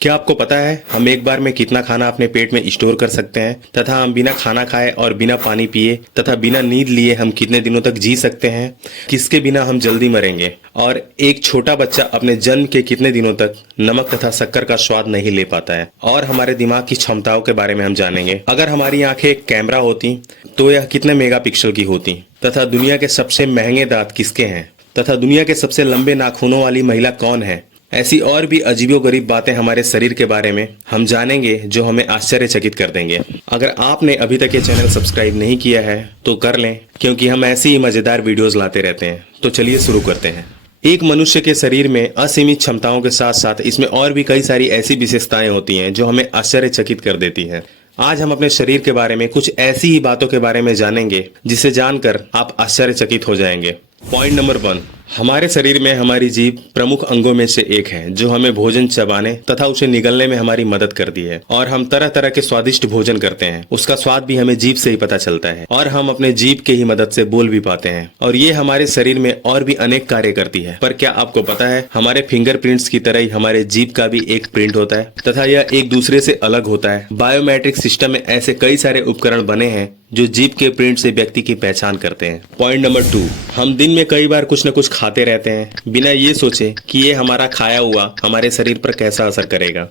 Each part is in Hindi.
क्या आपको पता है हम एक बार में कितना खाना अपने पेट में स्टोर कर सकते हैं तथा हम बिना खाना खाए और बिना पानी पिए तथा बिना नींद लिए हम कितने दिनों तक जी सकते हैं, किसके बिना हम जल्दी मरेंगे और एक छोटा बच्चा अपने जन्म के कितने दिनों तक नमक तथा शक्कर का स्वाद नहीं ले पाता है और हमारे दिमाग की क्षमताओं के बारे में हम जानेंगे। अगर हमारी आंखें एक कैमरा होती तो यह कितने मेगापिक्सल की होती तथा दुनिया के सबसे महंगे दांत किसके हैं तथा दुनिया के सबसे लंबे नाखूनों वाली महिला कौन है। ऐसी और भी अजीबोगरीब बातें हमारे शरीर के बारे में हम जानेंगे जो हमें आश्चर्यचकित कर देंगे। अगर आपने अभी तक ये चैनल सब्सक्राइब नहीं किया है तो कर लें, क्योंकि हम ऐसी ही मजेदार वीडियोस लाते रहते हैं। तो चलिए शुरू करते हैं। एक मनुष्य के शरीर में असीमित क्षमताओं के साथ साथ इसमें और भी कई सारी ऐसी विशेषताएं होती हैं जो हमें आश्चर्यचकित कर देती हैं। आज हम अपने शरीर के बारे में कुछ ऐसी ही बातों के बारे में जानेंगे जिसे जानकर आप आश्चर्यचकित हो जाएंगे। पॉइंट नंबर 1, हमारे शरीर में हमारी जीभ प्रमुख अंगों में से एक है जो हमें भोजन चबाने तथा उसे निगलने में हमारी मदद करती है और हम तरह तरह के स्वादिष्ट भोजन करते हैं। उसका स्वाद भी हमें जीभ से ही पता चलता है और हम अपने जीभ के ही मदद से बोल भी पाते हैं और ये हमारे शरीर में और भी अनेक कार्य करती है। पर क्या आपको पता है हमारे फिंगरप्रिंट्स की तरह ही हमारे जीभ का भी एक प्रिंट होता है तथा यह एक दूसरे से अलग होता है। बायोमेट्रिक सिस्टम में ऐसे कई सारे उपकरण बने हैं जो जीभ के प्रिंट से व्यक्ति की पहचान करते हैं। पॉइंट नंबर 2, हम दिन में कई बार कुछ न कुछ खाते रहते हैं बिना ये सोचे कि ये हमारा खाया हुआ हमारे शरीर पर कैसा असर करेगा।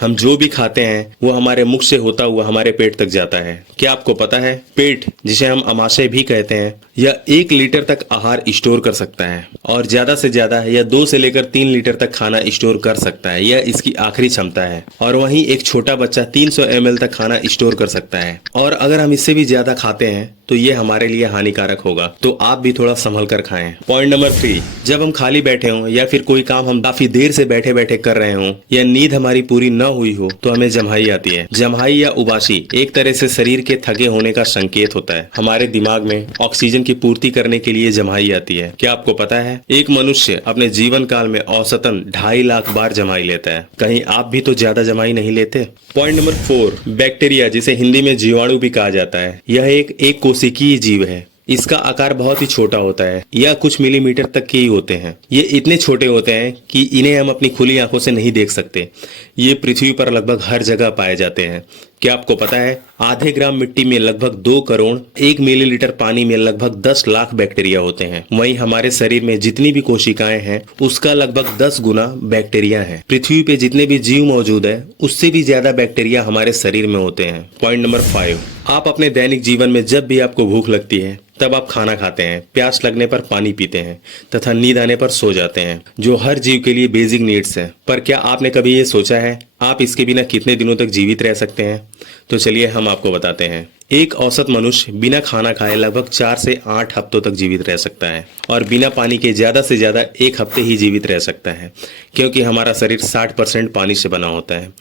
हम जो भी खाते हैं वो हमारे मुख से होता हुआ हमारे पेट तक जाता है। क्या आपको पता है पेट, जिसे हम अमाशय भी कहते हैं, यह 1 लीटर तक आहार स्टोर कर सकता है और ज्यादा से ज्यादा यह 2 से लेकर 3 लीटर तक खाना स्टोर कर सकता है। यह इसकी आखिरी क्षमता है। और वहीं एक छोटा बच्चा 300 ml तक खाना स्टोर कर सकता है और अगर हम इससे भी ज्यादा खाते हैं तो ये हमारे लिए हानिकारक होगा। तो आप भी थोड़ा संभल कर खाएं। पॉइंट नंबर 3, जब हम खाली बैठे हों या फिर कोई काम हम काफी देर से बैठे बैठे कर रहे हों या नींद हमारी पूरी न हुई हो तो हमें जम्हाई आती है। जम्हाई या उबासी एक तरह से शरीर के थके होने का संकेत होता है। हमारे दिमाग में ऑक्सीजन की पूर्ति करने के लिए जम्हाई आती है। क्या आपको पता है एक मनुष्य अपने जीवन काल में औसतन 2.5 लाख बार जम्हाई लेता है। कहीं आप भी तो ज्यादा जम्हाई नहीं लेते। पॉइंट नंबर 4, बैक्टीरिया, जिसे हिंदी में जीवाणु भी कहा जाता है, यह एक कोशिकीय जीव है। इसका आकार बहुत ही छोटा होता है, यह कुछ मिलीमीटर तक के ही होते हैं। ये इतने छोटे होते हैं कि इन्हें हम अपनी खुली आंखों से नहीं देख सकते। ये पृथ्वी पर लगभग हर जगह पाए जाते हैं। क्या आपको पता है आधे ग्राम मिट्टी में लगभग 2 करोड़, 1 मिलीलीटर पानी में लगभग 10 लाख बैक्टीरिया होते हैं। वहीं हमारे शरीर में जितनी भी कोशिकाएं हैं उसका लगभग 10 गुना बैक्टीरिया है। पृथ्वी पे जितने भी जीव मौजूद है उससे भी ज्यादा बैक्टीरिया हमारे शरीर में होते हैं। पॉइंट नंबर 5, आप अपने दैनिक जीवन में जब भी आपको भूख लगती है तब आप खाना खाते हैं, प्यास लगने पर पानी पीते हैं तथा नींद आने पर सो जाते हैं, जो हर जीव के लिए बेसिक नीड्स है। पर क्या आपने कभी ये सोचा है आप इसके बिना कितने दिनों तक जीवित रह सकते हैं? तो चलिए हम आपको बताते हैं। एक औसत मनुष्य बिना खाना खाए लगभग 4 से 8 हफ्तों तक जीवित रह सकता है और बिना पानी के ज्यादा से ज्यादा 1 हफ्ते ही जीवित रह सकता है, क्योंकि हमारा शरीर 60% पानी से बना होता है।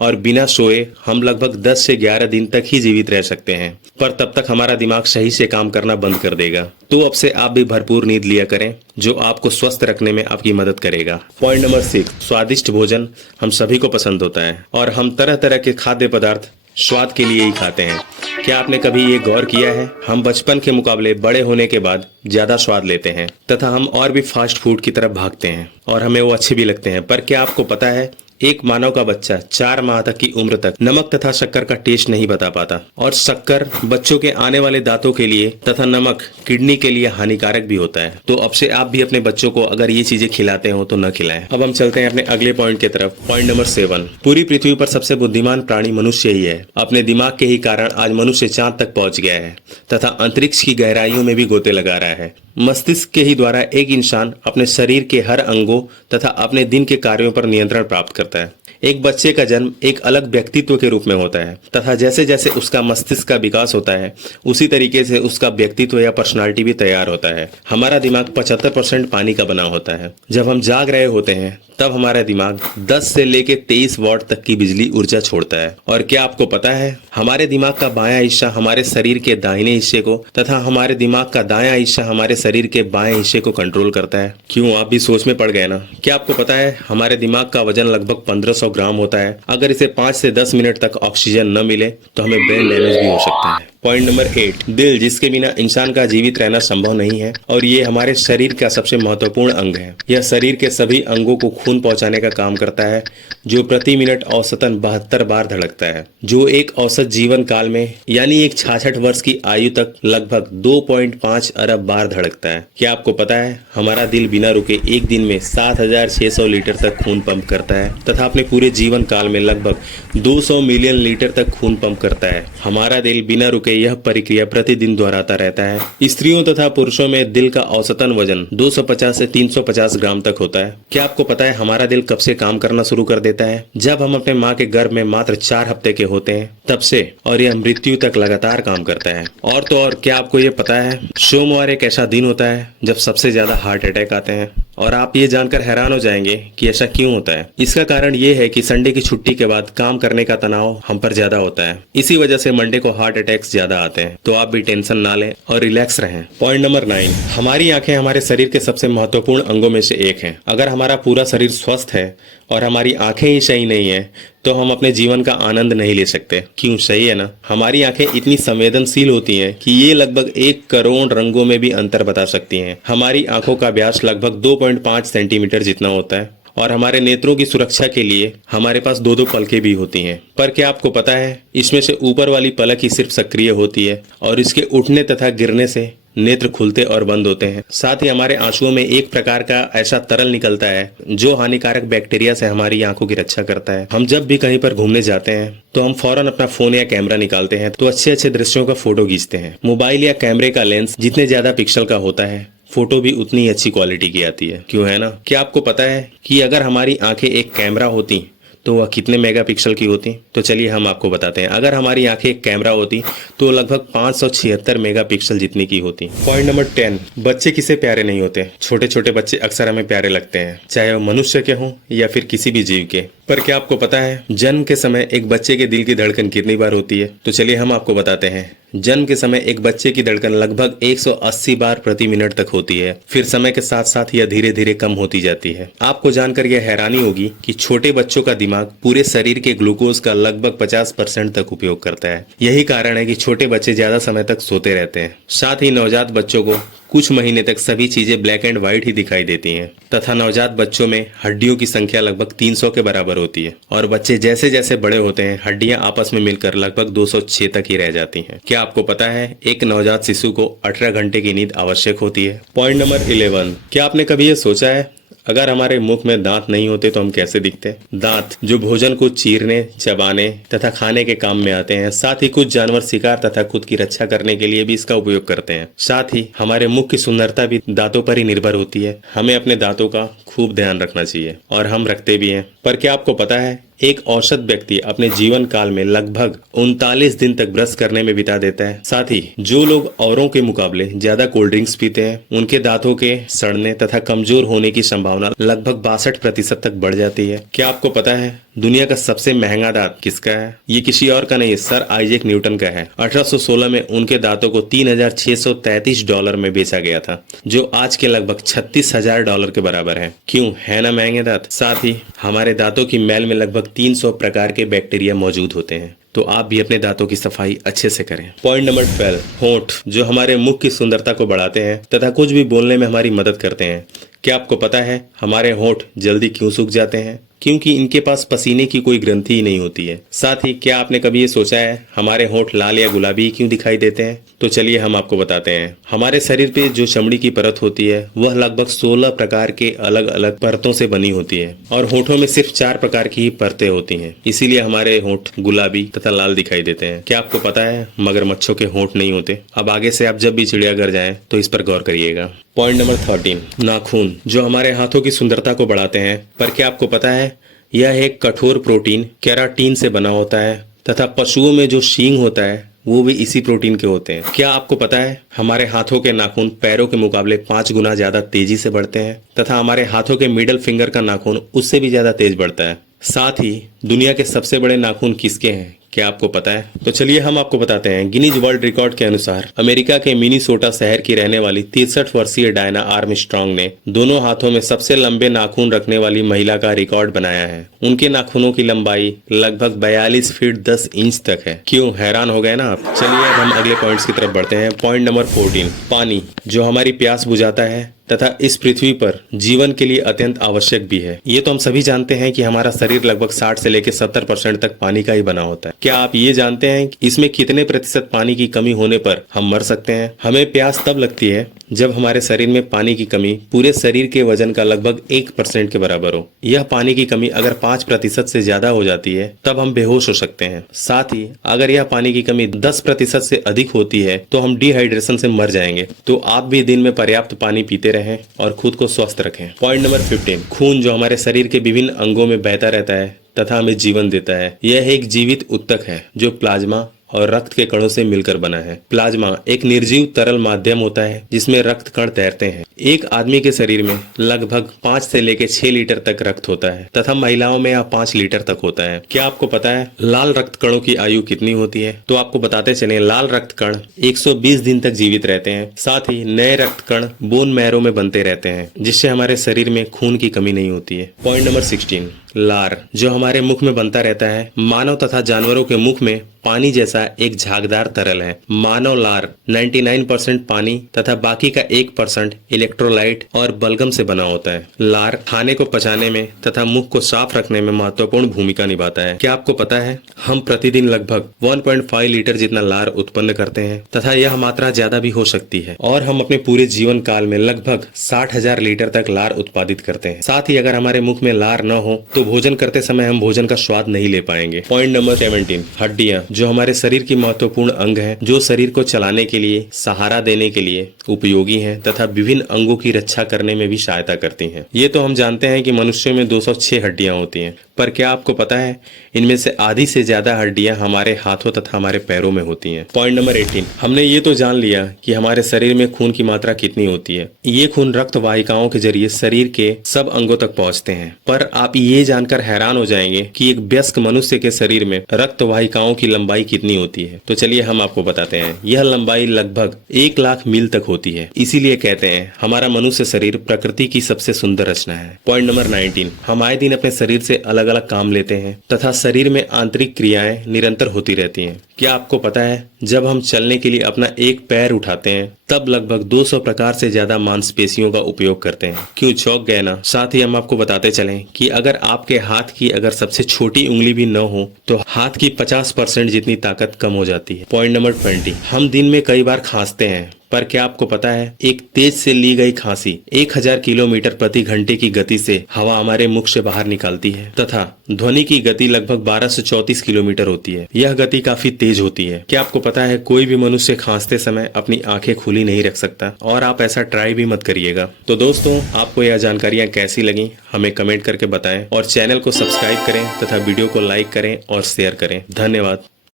और बिना सोए हम लगभग 10 से 11 दिन तक ही जीवित रह सकते हैं, पर तब तक हमारा दिमाग सही से काम करना बंद कर देगा। तो अब से आप भी भरपूर नींद लिया करें, जो आपको स्वस्थ रखने में आपकी मदद करेगा। पॉइंट नंबर 6, स्वादिष्ट भोजन हम सभी को पसंद होता है और हम तरह तरह के खाद्य पदार्थ स्वाद के लिए ही खाते हैं। क्या आपने कभी ये गौर किया है हम बचपन के मुकाबले बड़े होने के बाद ज्यादा स्वाद लेते हैं तथा हम और भी फास्ट फूड की तरफ भागते हैं और हमें वो अच्छे भी लगते हैं। पर क्या आपको पता है एक मानव का बच्चा 4 माह तक की उम्र तक नमक तथा शक्कर का टेस्ट नहीं बता पाता और शक्कर बच्चों के आने वाले दांतों के लिए तथा नमक किडनी के लिए हानिकारक भी होता है। तो अब से आप भी अपने बच्चों को अगर ये चीजें खिलाते हो तो न खिलाएं। अब हम चलते हैं अपने अगले पॉइंट की तरफ। पॉइंट नंबर 7, पूरी पृथ्वी पर सबसे बुद्धिमान प्राणी मनुष्य ही है। अपने दिमाग के ही कारण आज मनुष्य चांद तक पहुंच गया है तथा अंतरिक्ष की गहराइयों में भी गोते लगा रहा है। मस्तिष्क के ही द्वारा एक इंसान अपने शरीर के हर अंगों तथा अपने दिन के कार्यों पर नियंत्रण प्राप्त करता है। एक बच्चे का जन्म एक अलग व्यक्तित्व के रूप में होता है तथा जैसे जैसे उसका मस्तिष्क का विकास होता है उसी तरीके से उसका व्यक्तित्व या पर्सनालिटी भी तैयार होता है। हमारा दिमाग 75% पानी का बना होता है। जब हम जाग रहे होते हैं तब हमारा दिमाग 10 से लेके 23 वॉट तक की बिजली ऊर्जा छोड़ता है। और क्या आपको पता है हमारे दिमाग का बायां हिस्सा हमारे शरीर के दाहिने हिस्से को तथा हमारे दिमाग का दायां हिस्सा हमारे शरीर के बाएं हिस्से को कंट्रोल करता है। क्यों, आप भी सोच में पड़ गए ना? क्या आपको पता है हमारे दिमाग का वजन लगभग 1500 ग्राम होता है। अगर इसे 5 से 10 मिनट तक ऑक्सीजन न मिले तो हमें ब्रेन डैमेज भी हो सकता है। पॉइंट नंबर 8, दिल, जिसके बिना इंसान का जीवित रहना संभव नहीं है और ये हमारे शरीर का सबसे महत्वपूर्ण अंग है। यह शरीर के सभी अंगों को खून पहुंचाने का काम करता है, जो प्रति मिनट औसतन 72 बार धड़कता है, जो एक औसत जीवन काल में यानी एक 66 वर्ष की आयु तक लगभग 2.5 अरब बार धड़कता है। क्या आपको पता है हमारा दिल बिना रुके एक दिन में 7,600 लीटर तक खून पंप करता है तथा अपने पूरे जीवन काल में लगभग 200 मिलियन लीटर तक खून पंप करता है। हमारा दिल बिना रुके यह प्रक्रिया प्रतिदिन दोहराता रहता है। स्त्रियों तथा पुरुषों में दिल का औसतन वजन 250 से 350 ग्राम तक होता है। क्या आपको पता है हमारा दिल कब से काम करना शुरू कर देता है? जब हम अपने माँ के गर्भ में मात्र 4 हफ्ते के होते हैं तब से, और यह मृत्यु तक लगातार काम करता है। और तो और क्या आपको ये पता है सोमवार एक ऐसा दिन होता है जब सबसे ज्यादा हार्ट अटैक आते हैं, और आप ये जानकर हैरान हो जाएंगे कि ऐसा क्यों होता है। इसका कारण ये है कि संडे की छुट्टी के बाद काम करने का तनाव हम पर ज्यादा होता है, इसी वजह से मंडे को हार्ट अटैक्स ज्यादा आते हैं। तो आप भी टेंशन ना लें और रिलैक्स रहें। पॉइंट नंबर 9, हमारी आंखें हमारे शरीर के सबसे महत्वपूर्ण अंगों में से एक है। अगर हमारा पूरा शरीर स्वस्थ है और हमारी आंखें ही सही नहीं है तो हम अपने जीवन का आनंद नहीं ले सकते। क्यों? सही है ना? हमारी आंखें इतनी संवेदनशील होती हैं कि ये लगभग 1 करोड़ रंगों में भी अंतर बता सकती हैं। हमारी आंखों का व्यास लगभग 2.5 सेंटीमीटर जितना होता है और हमारे नेत्रों की सुरक्षा के लिए हमारे पास 2-2 पलकें भी होती हैं। पर क्या आपको पता है इसमें से ऊपर वाली पलक ही सिर्फ सक्रिय होती है और इसके उठने तथा गिरने से नेत्र खुलते और बंद होते हैं। साथ ही हमारे आंसुओं में एक प्रकार का ऐसा तरल निकलता है जो हानिकारक बैक्टीरिया से हमारी आंखों की रक्षा करता है। हम जब भी कहीं पर घूमने जाते हैं तो हम फौरन अपना फोन या कैमरा निकालते हैं तो अच्छे अच्छे दृश्यों का फोटो खींचते हैं। मोबाइल या कैमरे का लेंस जितने ज्यादा पिक्सल का होता है फोटो भी उतनी ही अच्छी क्वालिटी की आती है। क्यों, है ना? क्या आपको पता है कि अगर हमारी आंखें एक कैमरा होती तो वह कितने मेगापिक्सल की होती? तो चलिए हम आपको बताते हैं। अगर हमारी आंखें एक कैमरा होती तो लगभग 576 मेगापिक्सल जितनी की होती। पॉइंट नंबर 10, बच्चे किसे प्यारे नहीं होते? छोटे छोटे बच्चे अक्सर हमें प्यारे लगते हैं, चाहे वो मनुष्य के हों या फिर किसी भी जीव के। पर क्या आपको पता है जन्म के समय एक बच्चे के दिल की धड़कन कितनी बार होती है? तो चलिए हम आपको बताते हैं। जन्म के समय एक बच्चे की धड़कन लगभग 180 बार प्रति मिनट तक होती है। फिर समय के साथ साथ यह धीरे धीरे कम होती जाती है। आपको जानकर यह हैरानी होगी कि छोटे बच्चों का दिमाग पूरे शरीर के ग्लूकोज का लगभग 50% तक उपयोग करता है। यही कारण है कि छोटे बच्चे ज्यादा समय तक सोते रहते हैं। साथ ही नवजात बच्चों को कुछ महीने तक सभी चीजें ब्लैक एंड व्हाइट ही दिखाई देती हैं तथा नवजात बच्चों में हड्डियों की संख्या लगभग 300 के बराबर होती है और बच्चे जैसे जैसे बड़े होते हैं हड्डियां आपस में मिलकर लगभग 206 तक ही रह जाती हैं। क्या आपको पता है एक नवजात शिशु को 18 घंटे की नींद आवश्यक होती है। पॉइंट नंबर 11, क्या आपने कभी ये सोचा है अगर हमारे मुख में दांत नहीं होते तो हम कैसे दिखते? दांत जो भोजन को चीरने, चबाने तथा खाने के काम में आते हैं। साथ ही कुछ जानवर शिकार तथा खुद की रक्षा करने के लिए भी इसका उपयोग करते हैं। साथ ही हमारे मुख की सुंदरता भी दांतों पर ही निर्भर होती है। हमें अपने दांतों का खूब ध्यान रखना चाहिए और हम रखते भी हैं। पर क्या आपको पता है एक औसत व्यक्ति अपने जीवन काल में लगभग 39 दिन तक ब्रश करने में बिता देता है। साथ ही जो लोग औरों के मुकाबले ज्यादा कोल्ड ड्रिंक्स पीते हैं उनके दांतों के सड़ने तथा कमजोर होने की संभावना लगभग 62% तक बढ़ जाती है। क्या आपको पता है दुनिया का सबसे महंगा दांत किसका है? ये किसी और का नहीं, सर आइजैक न्यूटन का है। 1816 में उनके दांतों को $3,633 में बेचा गया था, जो आज के लगभग $36,000 के बराबर है। क्यों, है ना महंगे दांत? साथ ही हमारे दांतों की मैल में लगभग 300 प्रकार के बैक्टीरिया मौजूद होते हैं, तो आप भी अपने दांतों की सफाई अच्छे से करें। पॉइंट नंबर 12, होंठ जो हमारे मुख की सुंदरता को बढ़ाते हैं तथा कुछ भी बोलने में हमारी मदद करते हैं। क्या आपको पता है हमारे होंठ जल्दी क्यों सूख जाते हैं? क्योंकि इनके पास पसीने की कोई ग्रंथि ही नहीं होती है। साथ ही क्या आपने कभी ये सोचा है हमारे होंठ लाल या गुलाबी क्यों दिखाई देते हैं? तो चलिए हम आपको बताते हैं। हमारे शरीर पे जो चमड़ी की परत होती है वह लगभग 16 प्रकार के अलग अलग परतों से बनी होती है और होंठों में सिर्फ 4 प्रकार की ही परतें होती हैं। इसीलिए हमारे होंठ गुलाबी तथा लाल दिखाई देते हैं। क्या आपको पता है मगरमच्छों के होंठ नहीं होते? अब आगे से आप जब भी चिड़ियाघर जाएं तो इस पर गौर करिएगा। पॉइंट नंबर 13, नाखून जो हमारे हाथों की सुंदरता को बढ़ाते हैं। पर क्या आपको पता है यह एक कठोर प्रोटीन केराटिन से बना होता है तथा पशुओं में जो सींग होता है वो भी इसी प्रोटीन के होते हैं। क्या आपको पता है हमारे हाथों के नाखून पैरों के मुकाबले 5 गुना ज्यादा तेजी से बढ़ते हैं तथा हमारे हाथों के मिडल फिंगर का नाखून उससे भी ज्यादा तेज बढ़ता है। साथ ही दुनिया के सबसे बड़े नाखून किसके हैं? क्या आपको पता है? तो चलिए हम आपको बताते हैं। गिनीज वर्ल्ड रिकॉर्ड के अनुसार अमेरिका के मिनीसोटा शहर की रहने वाली 63 वर्षीय डायना आर्मस्ट्रांग ने दोनों हाथों में सबसे लंबे नाखून रखने वाली महिला का रिकॉर्ड बनाया है। उनके नाखूनों की लंबाई लगभग 42 फीट 10 इंच तक है। क्यों हैरान हो गए ना आप? चलिए अब हम अगले पॉइंट्स की तरफ बढ़ते हैं। पॉइंट नंबर 14, पानी, जो हमारी प्यास बुझाता है तथा इस पृथ्वी पर जीवन के लिए अत्यंत आवश्यक भी है। ये तो हम सभी जानते हैं कि हमारा शरीर लगभग 60 से लेकर 70% तक पानी का ही बना होता है। क्या आप ये जानते हैं कि इसमें कितने प्रतिशत पानी की कमी होने पर हम मर सकते हैं? हमें प्यास तब लगती है जब हमारे शरीर में पानी की कमी पूरे शरीर के वजन का लगभग 1% के बराबर हो। यह पानी की कमी अगर 5% से ज्यादा हो जाती है तब हम बेहोश हो सकते हैं। साथ ही अगर यह पानी की कमी 10% से अधिक होती है तो हम डिहाइड्रेशन से मर जाएंगे। तो आप भी दिन में पर्याप्त पानी पीते रहें और खुद को स्वस्थ रखें। पॉइंट नंबर 15, खून, जो हमारे शरीर के विभिन्न अंगों में बहता रहता है तथा हमें जीवन देता है। यह एक जीवित ऊतक है जो प्लाज्मा और रक्त के कणों से मिलकर बना है। प्लाज्मा एक निर्जीव तरल माध्यम होता है जिसमें रक्त कण तैरते हैं। एक आदमी के शरीर में लगभग 5 से लेकर 6 लीटर तक रक्त होता है तथा महिलाओं में यह 5 लीटर तक होता है। क्या आपको पता है लाल रक्त कणों की आयु कितनी होती है? तो आपको बताते चले, लाल रक्त कण 120 दिन तक जीवित रहते हैं। साथ ही नए रक्त कण बोन मैरो में बनते रहते हैं जिससे हमारे शरीर में खून की कमी नहीं होती है। पॉइंट नंबर 16, लार, जो हमारे मुख में बनता रहता है। मानव तथा जानवरों के मुख में पानी जैसा एक झागदार तरल है। मानव लार 99% पानी तथा बाकी का 1% इलेक्ट्रोलाइट और बलगम से बना होता है। लार खाने को पचाने में तथा मुख को साफ रखने में महत्वपूर्ण भूमिका निभाता है। क्या आपको पता है हम प्रतिदिन लगभग 1.5 लीटर जितना लार उत्पन्न करते हैं तथा यह मात्रा ज्यादा भी हो सकती है और हम अपने पूरे जीवन काल में लगभग 60,000 लीटर तक लार उत्पादित करते हैं। साथ ही अगर हमारे मुख में लार न हो तो भोजन करते समय हम भोजन का स्वाद नहीं ले पाएंगे। पॉइंट नंबर 17, हड्डियां, जो हमारे शरीर की महत्वपूर्ण अंग है, जो शरीर को चलाने के लिए, सहारा देने के लिए उपयोगी हैं तथा विभिन्न अंगों की रक्षा करने में भी सहायता करती हैं। ये तो हम जानते हैं कि मनुष्य में 206 हड्डियां होती हैं, पर क्या आपको पता है इनमें से आधी से ज्यादा हड्डियां हमारे हाथों तथा हमारे पैरों में होती हैं। पॉइंट नंबर 18, हमने ये तो जान लिया कि हमारे शरीर में खून की मात्रा कितनी होती है। ये खून रक्त वाहिकाओं के जरिए शरीर के सब अंगों तक पहुंचते हैं। पर आप ये जानकर हैरान हो जाएंगे कि एक वयस्क मनुष्य के शरीर में रक्त वाहिकाओं की लंबाई कितनी होती है। तो चलिए हम आपको बताते हैं। यह लंबाई लगभग 1 लाख मील तक होती है। इसीलिए कहते हैं हमारा मनुष्य शरीर प्रकृति की सबसे सुंदर रचना है। पॉइंट नंबर 19, हम आए दिन अपने शरीर से अलग अलग काम लेते हैं तथा शरीर में आंतरिक क्रियाएं निरंतर होती रहती हैं। क्या आपको पता है जब हम चलने के लिए अपना एक पैर उठाते हैं तब लगभग 200 प्रकार से ज्यादा मांसपेशियों का उपयोग करते हैं। क्यों चौंक गए ना? साथ ही हम आपको बताते चलें कि अगर आपके हाथ की अगर सबसे छोटी उंगली भी न हो तो हाथ की 50% जितनी ताकत कम हो जाती है। पॉइंट नंबर 20, हम दिन में कई बार खांसते हैं, पर क्या आपको पता है एक तेज से ली गई खांसी 1000 किलोमीटर प्रति घंटे की गति से हवा हमारे मुख से बाहर निकालती है तथा ध्वनि की गति लगभग 12 से 34 किलोमीटर होती है। यह गति काफी तेज होती है। क्या आपको पता है कोई भी मनुष्य खांसते समय अपनी आंखें खुली नहीं रख सकता और आप ऐसा ट्राई भी मत करिएगा। तो दोस्तों, आपको यह जानकारियां कैसी लगी हमें कमेंट करके बताएं और चैनल को सब्सक्राइब करें तथा वीडियो को लाइक करें और शेयर करें। धन्यवाद।